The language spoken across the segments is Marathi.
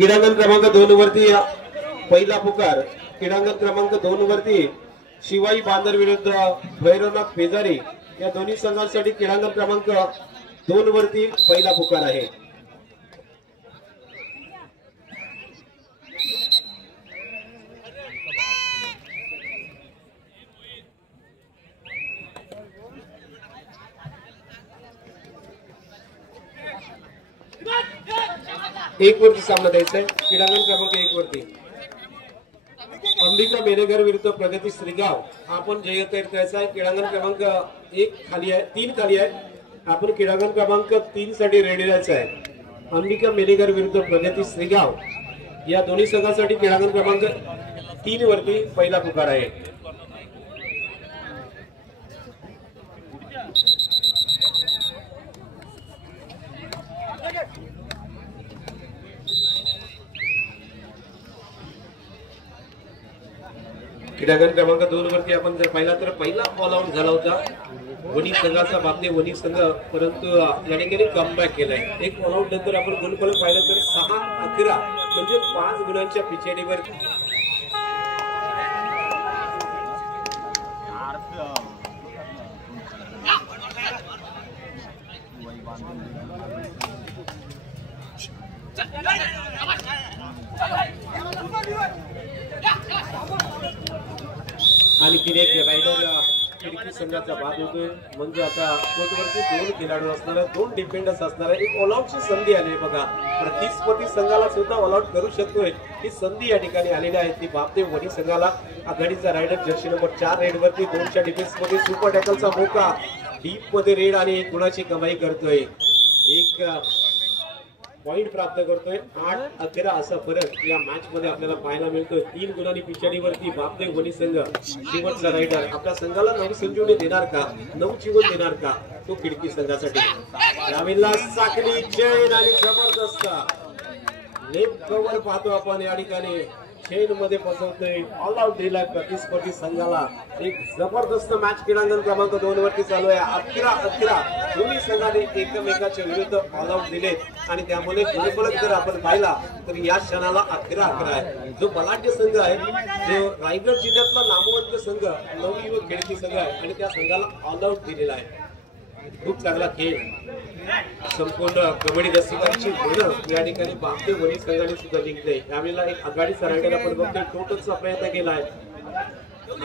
क्रीडांगण क्रमांक 2 वरती पहिला पुकार क्रीडांगण क्रमांक 2 वरती शिवाई बांदर विरुद्ध भैरवनाथ पेजारी या दोन्ही संघांसाठी क्रीडांगण क्रमांक 2 वरती पहिला पुकार आहे। एक वरती सामना द्यायचा आहे क्रीडांगण क्रमांक 1 वरती अंबिका मेलेघर विरुद्ध प्रगती श्रीगाव। आपण जय तयार करायचा आहे। क्रीडांगण क्रमांक 1 खाली आहे, 3 खाली आहे। आपण क्रीडांगण क्रमांक 3 साठी रेडी राहायचं आहे। अंबिका मेलेघर विरुद्ध प्रगती श्रीगाव या दोन्ही संघांसाठी क्रीडांगण क्रमांक 3 वरती पहिला पुकार आहे। क्रीडांगण क्रमांक 2 वरती आपण जर पाहिला तर पहिला बॉल आउट झाला होता वणी संघाचा बाबने वणी संघ, परंतु या ठिकाणी कमबॅक केलाय। एक बॉल आउट नंतर आपण गुणफलक पाहिलं तर 6-11 म्हणजे 5 गुणांच्या पिछेडीवर आणखी एक रायडर खिडकी संघाचा बाद होतोय। म्हणजे आता कोर्टवरती 2 खेळाडू असणार, 2 डिफेंडर्स असणार। एक ऑल आउटची संधी आली बघा, प्रतिस्पर्धी संघाला सुद्धा ऑल आउट करू शकतोय ही संधी या ठिकाणी आलेली आहे। ती बाबते वणी संघाला आघाडीचा रायडर जर्सी नंबर 4 रेड वरती 2च्या डिफेन्स मध्ये सुपर टॅकलचा मौका, डीप मध्ये रेड आणि 1 गुणाची कमाई करतोय, 1 पॉइंट प्राप्त करतोय। 8-11 असा फरक या मॅच मध्ये आपल्याला पाहायला मिळतोय। 3 गुणांनी पिछाडीवरती बापते वणी संघ। शेवटचा रायडर आपल्या संघाला 9 संजीवनी देणार का, 9 जीवन देणार का, तो खिडकी संघासाठी। यावेळेला साखळी चेन आणि जबरदस्त लेफ्ट कव्हर पाहतो आपण या ठिकाणी चेन मध्ये फसवतोय, ऑल आउट दिलाय प्रतिस्पर्धी संघाला। एक जबरदस्त मॅच क्रीडांगण क्रमांक 2 वरती चालू आहे। 11-11 दोन्ही संघाने एकमेकाच्या विरुद्ध ऑल आउट दिलेत आणि त्यामुळे गुणफलक जर आपण पाहिला तर या क्षणाला 11-11 आहे। जो बलाढ्य संघ आहे, जो रायगड जिल्ह्यातला नामवंत संघ नवयुवक खेळती संघ आहे आणि त्या संघाला ऑल आउट दिलेला आहे। खूप चांगला खेळ संपूर्ण कबड्डी रसिकांची मनं या ठिकाणी बापते वणी संघाने सुद्धा जिंकले। यावेळेला एक आघाडीचा रायडर आपण बघतोय, टोटलचा प्रयत्न केलाय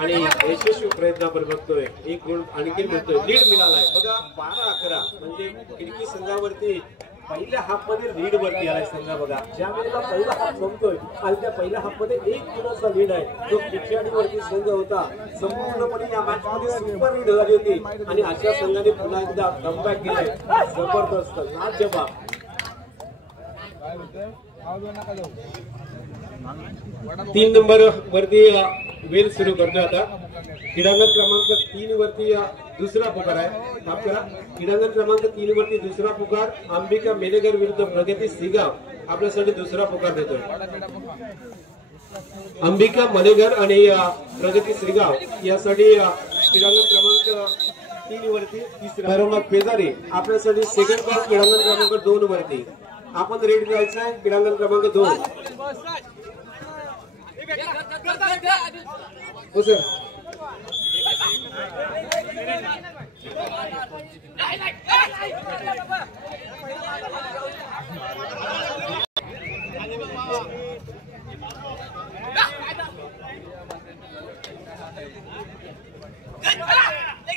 आणि यशस्वी प्रयत्न आपण बघतोय। 1 गुण आणखी मिळतोय, लीड मिळालाय बघा। 12-11 म्हणजे खिडकी संघावरती पहिल्या हाफ मध्ये लीड वरती आलाय संघ बघा। ज्या वेळेला पहिला हाफ संपतोय आणि त्या पहिल्या हाफ मध्ये 1 गुणाचा लीड आहे, जो पिछाडीवरती संघ होता संपूर्णपणे या मॅच मध्ये सुपर लीड झाली होती आणि अशा संघाने पुन्हा एकदा कमबॅक केलाय। जबरदस्त लाजवाब। 3 नंबर वरती वेल सुरू करतोय आता। क्रीडांगण क्रमांक 3 वरती दुसरा पुकार आहे। माफ करा, क्रीडांगण क्रमांक 3 वरती दुसरा पुकार अंबिका मेलेघर विरुद्ध प्रगती श्रीगाव आपल्यासाठी दुसरा पुकार देतोय। अंबिका मेलेघर आणि प्रगती श्रीगाव यासाठी क्रीडांगण क्रमांक 3 वरती तिसरा भैरवनाथ पेजारी आपल्यासाठी सेकंड कॉल क्रीडांगण क्रमांक 2 वरती आपण रेड करायचं आहे। क्रीडांगण क्रमांक 2 हो सर।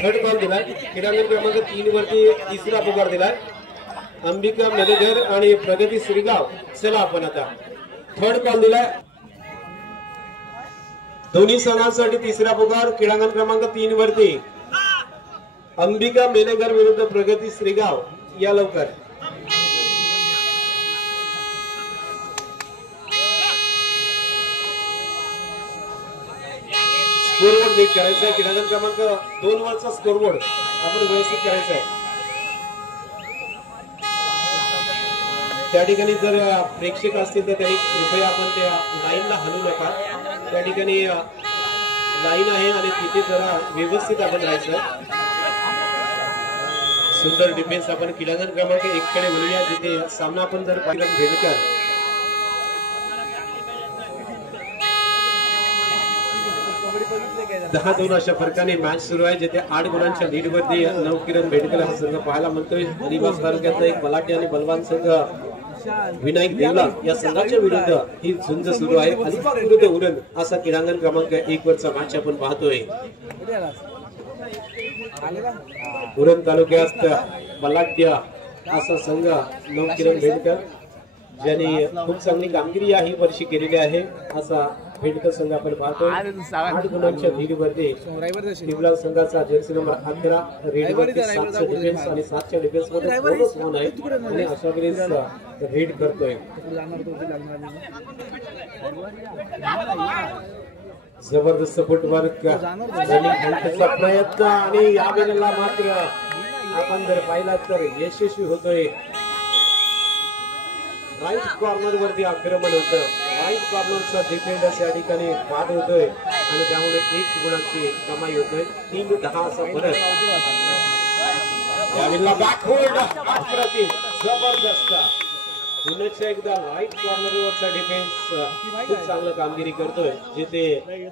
थर्ड कॉल दिलाय क्रीडांगण क्रमांक 3 वरती तिसरा पुकार दिलाय अंबिका मेलेघर आणि प्रगती श्रीगाव। चला आपण आता थर्ड कॉल दिलाय दोन्ही संघांसाठी तिसरा पुकार क्रीडांगण क्रमांक 3 वरती अंबिका मेलेघर विरुद्ध प्रगती श्रीगाव। या लवकर स्कोरबोर्ड नीट करायचा आहे। क्रीडांगण क्रमांक 2 वरचा स्कोरबोर्ड आपण व्यवस्थित करायचा आहे। त्या ठिकाणी जर प्रेक्षक असतील तर त्यांनी कृपया आपण त्या लाईनला हलू नका। त्या ठिकाणी लाईन आहे आणि तिथे जरा व्यवस्थित आपण राहायचं। सुंदर डिफेन्स आपण क्रीडांगण क्रमांक 1 कडे वळूया, जिथे सामना आपण जर पाहिला भेटकर 10-2 अशा फरकाने मॅच सुरू आहे, जिथे 8 गुणांच्या लीड वरती नवकिरण बेडकर हा संघ पाहायला मिळतोय। अलिबाग तालुक्यातला एक बलाढ्य आणि बलवान संघ विनायक देवला या संघाच्या विरुद्ध ही झुंज सुरू आहे। अलिबाग विरुद्ध उरण असा क्रीडांगण क्रमांक 1 वरचा मॅच आपण पाहतोय। उरण तालुक्यात बलाढ्य असा संघ नवकिरण बेडकर ज्यांनी खूप चांगली कामगिरी याही वर्षी केलेली आहे असा बेडकर संघ आपण पाहतोय। 8 गुणांच्या लीडवरती दिवला संघाचा जर्सी नंबर 11 रेडवरती 7चा डिफेन्स आणि 7च्या डिफेन्स मध्ये बोनस वन आहे आणि अशा वेळेस रेड करतोय। जबरदस्त फुटवर्क प्रयत्न आणि या वेळेला मात्र आपण जर पाहिला तर यशस्वी होतोय। राईट कॉर्नर वरती आक्रमण होतं, राईट कॉर्नरचा डिफेंडर्स या ठिकाणी बाद होतोय आणि त्यामुळे 1 गुणाची कमाई होतोय। 3-10 असा फरक। यावेळेला बॅकहोल्ड अप्रतिम जबरदस्त पुन्हा एकदा राईट कॉर्नरवरचा डिफेन्स खूप चांगलं कामगिरी करतोय, जिथे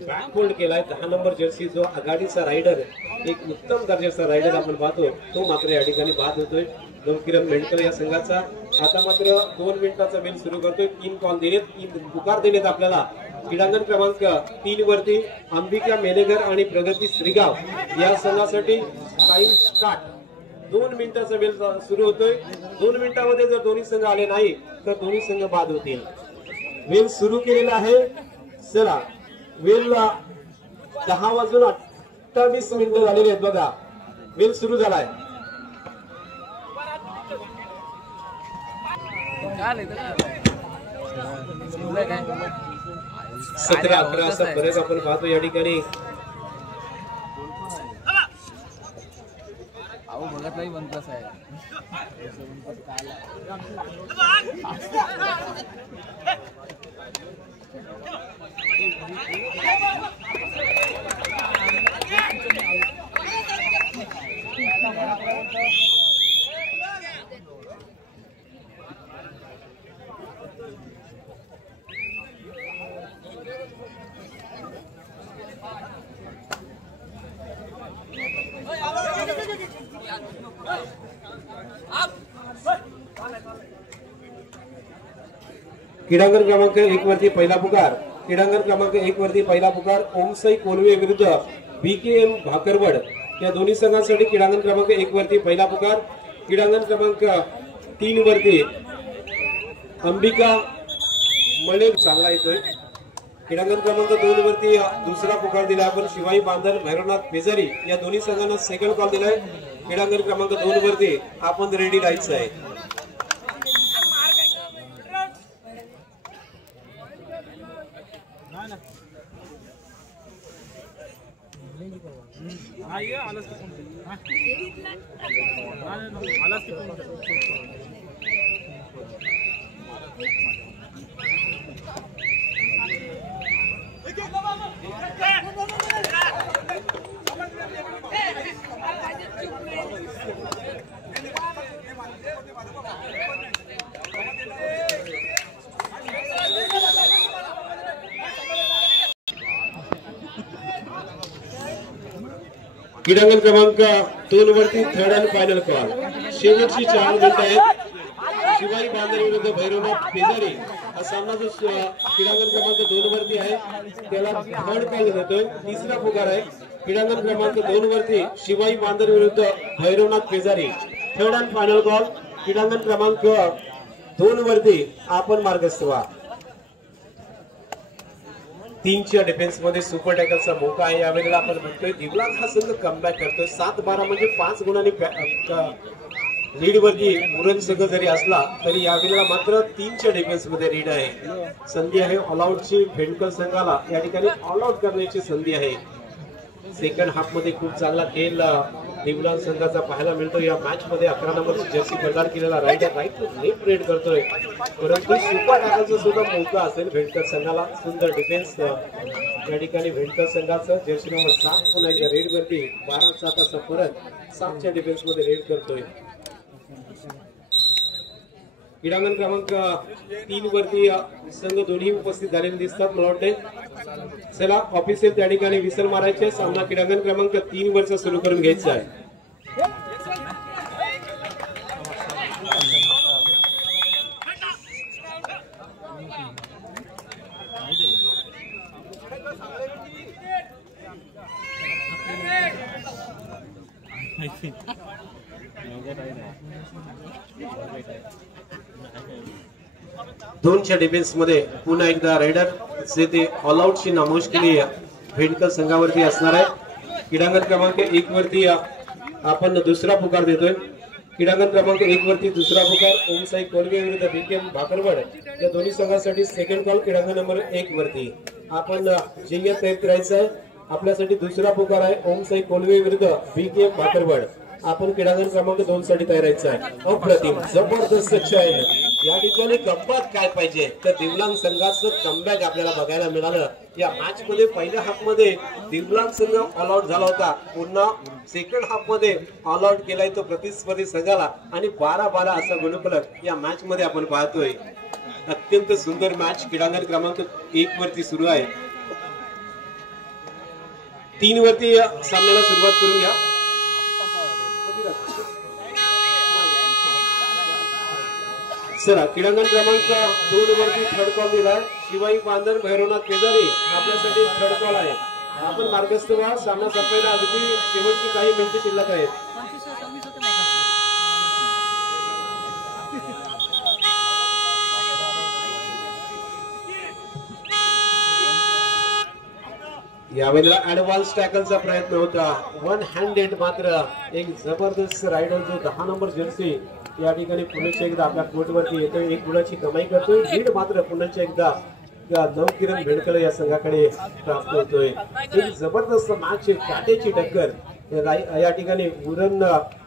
बॅकहोल्ड केलाय। 10 नंबर जर्सी जो आघाडीचा रायडर, एक उत्तम दर्जाचा रायडर आपण पाहतो, तो मात्र या ठिकाणी बाद होतोय। नवकिरण बेडकर या संघाचा आता मात्र 2 मिनिटाचा बेल सुरू करतोय। 3 कॉल देण्यात, 3 पुकार देण्यात आपल्याला। क्रीडांगण क्रमांक 3 वरती अंबिका मेलेगर आणि प्रगती श्रीगाव या संघासाठी टाइम स्टार्ट। 2 मिनिटाचा बेल सुरू होतोय। 2 मिनिटांमध्ये जर दोन्ही संघ आले नाही तर दोन्ही संघ बाद होतील। वेल सुरू केलेला आहे। चला, वेल 10:28 मिनिटं झालेली आहेत बघा। वेल सुरू झालाय। 17-11 असा फरक आपण पाहतो या ठिकाणी। क्रीडांगण क्रमांक 1 वरती पहिला पुकार। क्रीडांगण क्रमांक 1 वरती पहिला पुकार ओमसाई कोलवे विरुद्ध BKM भाकरवड या दोन्ही संघांसाठी क्रीडांगण क्रमांक 1 वरती पहिला पुकार। क्रीडांगण क्रमांक 3 वरती अंबिका मळे चांगला येतोय। क्रीडांगण क्रमांक 2 वरती दुसरा पुकार दिला आपण शिवाई बांधल भैरवनाथ बेजारी या दोन्ही संघांना सेकंड कॉल दिलाय। क्रीडांगण क्रमांक 2 वरती आपण रेडी राहायचं आहे। क्रीडांगण क्रमांक 2 वरती थर्ड अँड फायनल कॉल। शेवटची 4 मिनिटं आहेत। शिवाई बांधल विरुद्ध भैरवनाथ बेजारी हा सामना जो क्रीडांगण क्रमांक 2 वरती आहे त्याला थर्ड कॉल देतोय। तिसरा पुकार आहे क्रीडांगण क्रमांक 2 वरती शिवाई बांधल विरुद्ध भैरवनाथ बेजारी, थर्ड अँड फायनल कॉल। क्रीडांगण क्रमांक 2 वरती आपण मार्गस्थ व्हा। 3च्या डिफेन्स मध्ये सुपर टॅकलचा मौका आहे। यावेळेला आपण बघतोय दिवला हा संघ कमबॅक करतोय। 7-12 म्हणजे 5 गुणांनी लीड वरती उरण संघ जरी असला तरी यावेळेला मात्र 3च्या डिफेन्स मध्ये लीड आहे। संधी आहे ऑल आउटची भेंडकर संघाला या ठिकाणी ऑल आउट करण्याची संधी आहे। सेकंड हाफ मध्ये खूप चांगला खेळ दिवला संघाचा पाहायला मिळतो। या मॅच मध्ये 11 नंबरची जर्सी प्रदान केलेला raider right to left raid करतोय, परंतु सुपर टॅकलचा सुद्धा मौका असेल भेंडकर संघाला। सुंदर डिफेन्स या ठिकाणी भेंडकर संघाचं जर्सी नंबर 7 पुन्हा एकदा रेड वरती 12-7 असा फरक 7च्या डिफेन्स मध्ये रेड करतोय। क्रीडांगण क्रमांक 3 वरती संघ दोन्ही उपस्थित झालेले दिसतात मला वाटते। चला ऑफिशियल त्या ठिकाणी विसल मारायचे, सामना क्रीडांगण क्रमांक 3 वरचा सुरू करून घ्यायचा आहे। दोनच्या डिफेन्स मध्ये पुन्हा एकदा रायडर जे ते ऑल आउट ची नामोश केली भेंडकर संघावरती असणार आहे। क्रीडांगण क्रमांक 1 वरती आपण दुसरा पुकार देतोय। क्रीडांगण क्रमांक 1 वरती दुसरा पुकार ओम साई कोलवे विरुद्ध बीकेएम भाकरवड या दोन्ही संघांसाठी सेकंड कॉल क्रीडांगण नंबर 1 वरती आपण जिंकत तयार करायचं आहे। आपल्यासाठी दुसरा पुकार आहे ओम साई कोलवे विरुद्ध बीकेएम भाकरवड, आपण क्रीडांगण क्रमांक 2 साठी तयार राहायचं आहे। अप्रतिम जबरदस्त चयन या ठिकाणी गंमत काय पाहिजे तर दिवलांग संघाचं कमबॅक आपल्याला बघायला मिळालं। या मॅच मध्ये पहिल्या हाफ मध्ये दिवलांग संघ ऑल आउट झाला होता, पुन्हा सेकंड हाफ मध्ये ऑल आउट केलाय तो प्रतिस्पर्धी संघाला आणि 12-12 असा गुणफलक या मॅच मध्ये आपण पाहतोय। अत्यंत सुंदर मॅच क्रीडांगण क्रमांक 1 वरती सुरू आहे। 3 वरती सामन्याला सुरुवात करून घ्या। चला क्रीडांगण क्रमांक 2 वरती थर्ड कॉल दिलाय शिवाई बांदर भैरवनाथ केदारी आपल्यासाठी थर्ड कॉल आहे। आपण मार्गस्थ व्हा, सामना संपायला अगदी शेवटची काही मिनिटे शिल्लक आहेत। यावेळेला ऍडव्हान्स टॅकलचा प्रयत्न होता, वन हँडेड मात्र एक जबरदस्त रायडर जो 10 नंबर जर्सी या ठिकाणी पुन्हा एकदा आपल्या कोर्टवरती येतोय, 1 गुणाची कमाई करतोय। लीड मात्र पुन्हा एकदा नवकिरण भेंडकर या संघाकडे प्राप्त होतोय। एक जबरदस्त मॅच, काटेची टक्कर या ठिकाणी उरण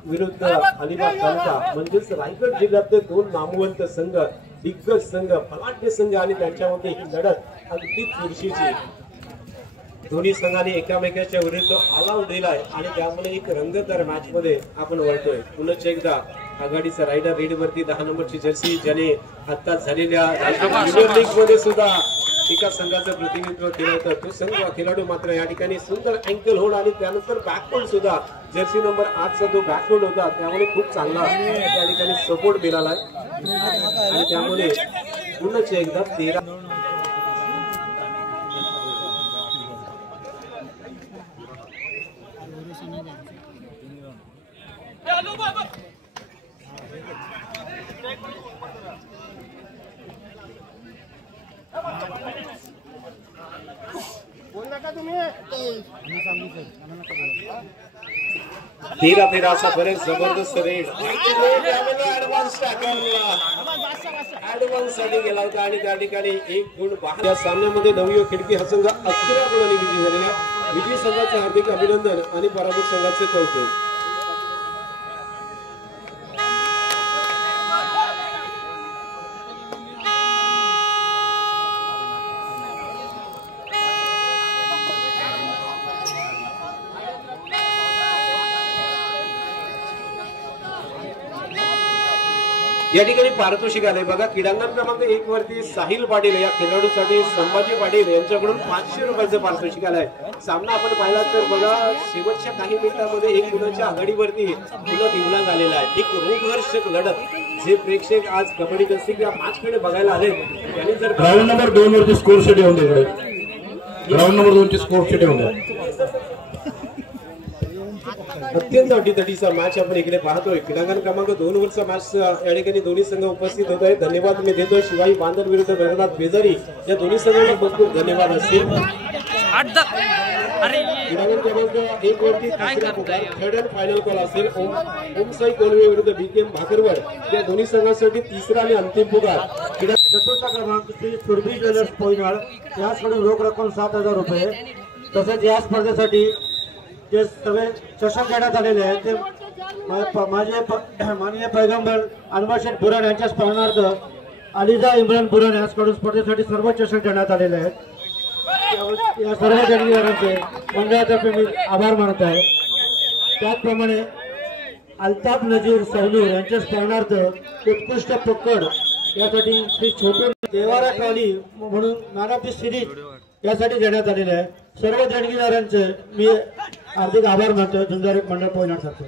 विरुद्ध अलिबाग तालुका म्हणजेच रायगड जिल्ह्यातले 2 नामवंत संघ, दिग्गज संघ, फलाटे संघ आणि त्यांच्यामध्ये ही लढत अगदी चुरशीची। दोन्ही संघांनी एकामेकाच्या विरुद्ध ऑल आउट दिलाय आणि त्यामुळे एक रंगतदार मॅच मध्ये आपण वळतोय। पुन्हा एकदा आघाडीचा रायडर रेड वरती 10 नंबरची जर्सी ज्याने आता झालेल्या ज्युनियर लीग मध्ये सुद्धा एका संघाचं प्रतिनिधित्व केलं होतं, तो संघ खेळाडू मात्र या ठिकाणी सुंदर अँकल होल्ड आणि त्यानंतर बॅकहोल्ड सुद्धा जर्सी नंबर 8 चा जो बॅकहोल्ड होता त्यामुळे खूप चांगला त्या ठिकाणी सपोर्ट मिळालाय आणि त्यामुळे पुन्हा एकदा 13 13 असा बरेच जबरदस्त रेड ऍडव्हान्स साठी गेला होता आणि त्या ठिकाणी 1 गुण या सामन्यामध्ये नवयुवक खिडकी हा संघ 11 गुणांनी विजयी झालेला। विजयी संघाचे हार्दिक अभिनंदन आणि पराभूत संघाचे कौतुक। या ठिकाणी पारितोषिक आले बघा। क्रीडांगण क्रमांक 1 वरती साहिल पाटील या खेळाडूसाठी संभाजी पाटील यांच्याकडून 500 रुपयाचं पारितोषिक आलंय। सामना आपण पाहिला तर बघा शेवटच्या काही मिनिटांमध्ये 1 गुणाच्या आघाडीवरती पुन्हा दिवलांग आलेला आहे। एक रोमहर्षक लढत जे प्रेक्षक आज कबड्डी कुस्ती या मॅचकडे बघायला आले त्यांनी जर ग्राउंड नंबर 2 वरती स्कोर शीट येऊन दे, ग्राउंड नंबर 2 ची स्कोर शीट येऊन दे। अत्यंत अटीतटीचा मॅच आपण इकडे पाहतोय। क्रीडांगण क्रमांक 2 वरचा मॅच या ठिकाणी दोन्ही संघ उपस्थित होत आहेत। धन्यवाद मी देतोय शिवाई बांदर विरुद्ध भैरवनाथ बेजारी या दोन्ही संघांना खूप खूप धन्यवाद असतील। क्रीडांगण क्रमांक 1 वरती तिसरा पुकार थर्ड अँड फायनल कॉल असेल ओम साई कोलवे विरुद्ध बीकेएम भाकरवड या दोन्ही संघांसाठी तिसरा आणि अंतिम पुकार। चतुर्थ क्रमांक श्री सुरभी ज्वेलर्स पोईनाड याचकडून रोख रक्कम 7,000 रुपये तसेच या स्पर्धेसाठी जे सगळे चषक देण्यात आलेले आहेत ते माझे माननीय पैगंबर अनवर शेठ बुराण यांच्या स्मरणार्थ अलिजा इम्रान बुराण यांच्याकडून स्पर्धेसाठी सर्व चषक देण्यात आलेले आहेत। या सर्व देणगीदारांचे मंडळातर्फे मी आभार मानत आहे। त्याचप्रमाणे अल्ताफ नजीर सौलूर यांच्या स्मरणार्थ उत्कृष्ट पकड यासाठी श्री छोटू देवारा ट्रॉली म्हणून मॅन ऑफ द सिरीज यासाठी देण्यात आलेले आहे. सर्व देणगीदारांचे मी हार्दिक आभार मानतो. झुंजार मंडळ पोयनाड करतो.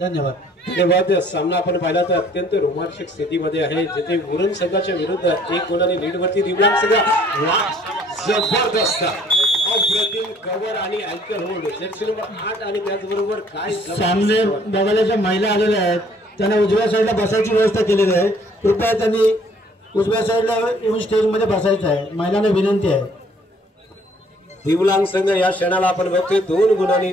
धन्यवाद. धन्यवाद. सामना आपण पाहिला तर अत्यंत रोमांचक स्थितीमध्ये आहे, जिथे वरुण संघाच्या विरुद्ध 1 गुणाने लीडवरती दिव्यांग संघ. जबरदस्त अप्रतिम कव्हर आणि अँकर होल्ड जर्सी नंबर 8 आणि त्याचबरोबर काय सामने बघायला ज्या महिला आलेल्या आहेत त्यांना उजव्या साईडला बसायची व्यवस्था केलेली आहे. कृपया त्यांनी उजव्या साईडला येऊन स्टेज मध्ये बसायचं आहे. महिलांना विनंती आहे. दिव्यांग संघ या क्षणाला आपण बघतोय 2 गुणांनी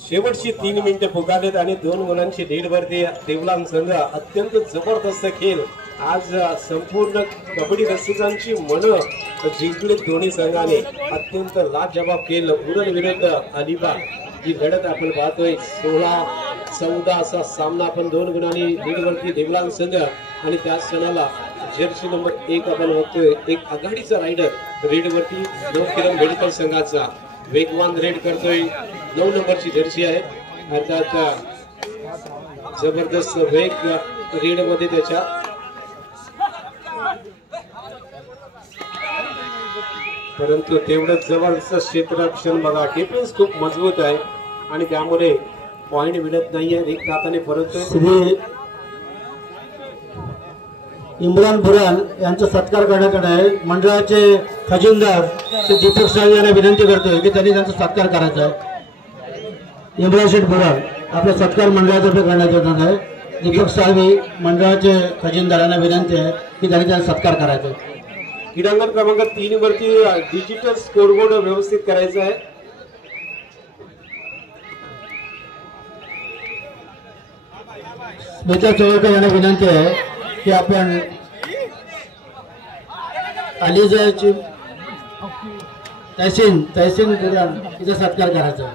शेवटची 3 मिनिटं पुकारलेत आणि 2 गुणांची लीड वरती दिव्यांग संघ. अत्यंत जबरदस्त खेळ आज संपूर्ण कबड्डी रसिकांची मन जिंकले दोन्ही संघाने. अत्यंत लाजवाब खेळ उरण विरुद्ध अलिबाग ही लढत आपण पाहतोय. 16-14 असा सामना आपण 2 गुणांनी लीड वरती दिव्यांग संघ आणि त्या क्षणाला जर्सी नंबर 1 आपण बघतोय एक आघाडीचा रायडर रेड वरती नवकिरण मेडिकल संघाचा वेगवान रेड करतोय. 9 नंबरची जर्सी आहे. अर्थात जबरदस्त वेग रेड मध्ये त्याच्या. परंतु तेवढंच जबरदस्त क्षेत्ररक्षण बघा. डिफेन्स खूप मजबूत आहे आणि त्यामुळे पॉइंट मिळत नाहीये. एक हाताने परत श्री इम्रान बुरान यांचा सत्कार करण्यात येणार आहे. मंडळाचे खजिनदार श्री दीपक साहेब यांना विनंती करतोय की त्यांनी त्यांचा सत्कार करायचा आहे. इम्रान शेठ बुरान आपला सत्कार मंडळातर्फे करण्यात येणार आहे. दीपक साहेब मंडळाचे खजिनदारांना विनंती आहे की त्यांनी त्यांचा सत्कार करायचा आहे. क्रीडांगण क्रमांक 3 वरती डिजिटल स्कोरबोर्ड व्यवस्थित करायचा आहे. स्मिता चौळकर यांना विनंती आहे की आपण अलीजाची तहसीन बुरान तिचा सत्कार करायचा.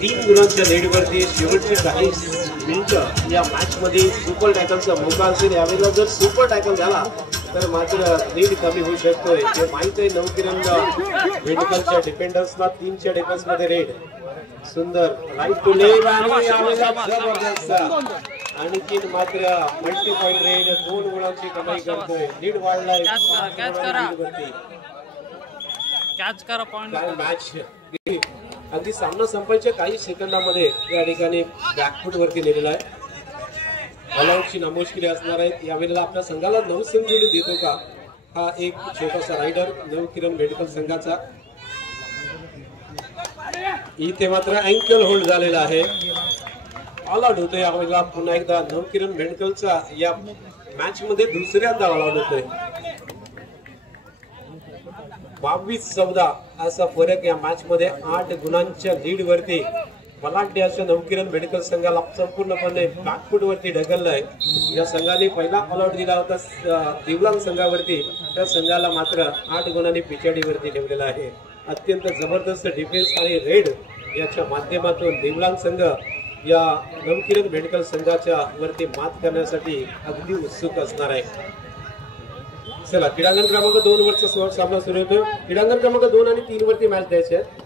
तीन गुणांच्या लीडवरती शेवटचे काही मिनिटं या मॅच मध्ये सुपर टॅकलचा मौका असेल. यावेळेला जर सुपर टॅकल झाला तर मात्र लीड कमी होऊ शकतोय. हे माहित आहे. नवकिरण मेडिकलच्या डिफेंडर्सला 3च्या डिफेन्स मध्ये रेड. सुंदर राईट टू लेफ्ट आणि यावेळेला जबरदस्त आणखी मात्र मल्टी पॉइंट रेड 2 गुणांची कमाई करतोय. लीड वाढलाय. मॅच अगदी सामना संपायच्या काही सेकंदामध्ये या ठिकाणी बॅकफूट वरती नेलेला आहे. ऑलआउटची नामोशकिरी असणार आहेत. यावेळेला आपल्या संघाला 9 सेंचुरी देतो का हा एक छोटासा रायडर नवकिरण मेडिकल संघाचा. इथे मात्र अँकल होल्ड झालेला आहे. ऑल आउट होतोय. यावेळेला पुन्हा एकदा नवकिरण मेडिकलचा या मॅच मध्ये दुसऱ्यांदा ऑल आउट होतोय. 22-14 असा फरक या मॅच मध्ये. 8 गुणांच्या लीड वरती बलाढ्य अशा नवकिरण मेडिकल संघाला संपूर्णपणे बॅकफूट वरती ढकललंय. या संघाने पहिला ऑल आउट दिला होता दिव्यांग संघावरती. त्या संघाला मात्र 8 गुणांनी पिछाडीवरती ठेवलेला आहे. अत्यंत जबरदस्त डिफेन्स आणि रेड याच्या माध्यमातून दिव्यांग संघ या नवकिरण मेडिकल संघाच्या वरती मात करण्यासाठी अगदी उत्सुक असणार आहे. चला क्रीडांगण क्रमांक 2 वरचा सामना सुरू होतो. क्रीडांगण क्रमांक 2 आणि 3 वरती मॅच द्यायचे आहे.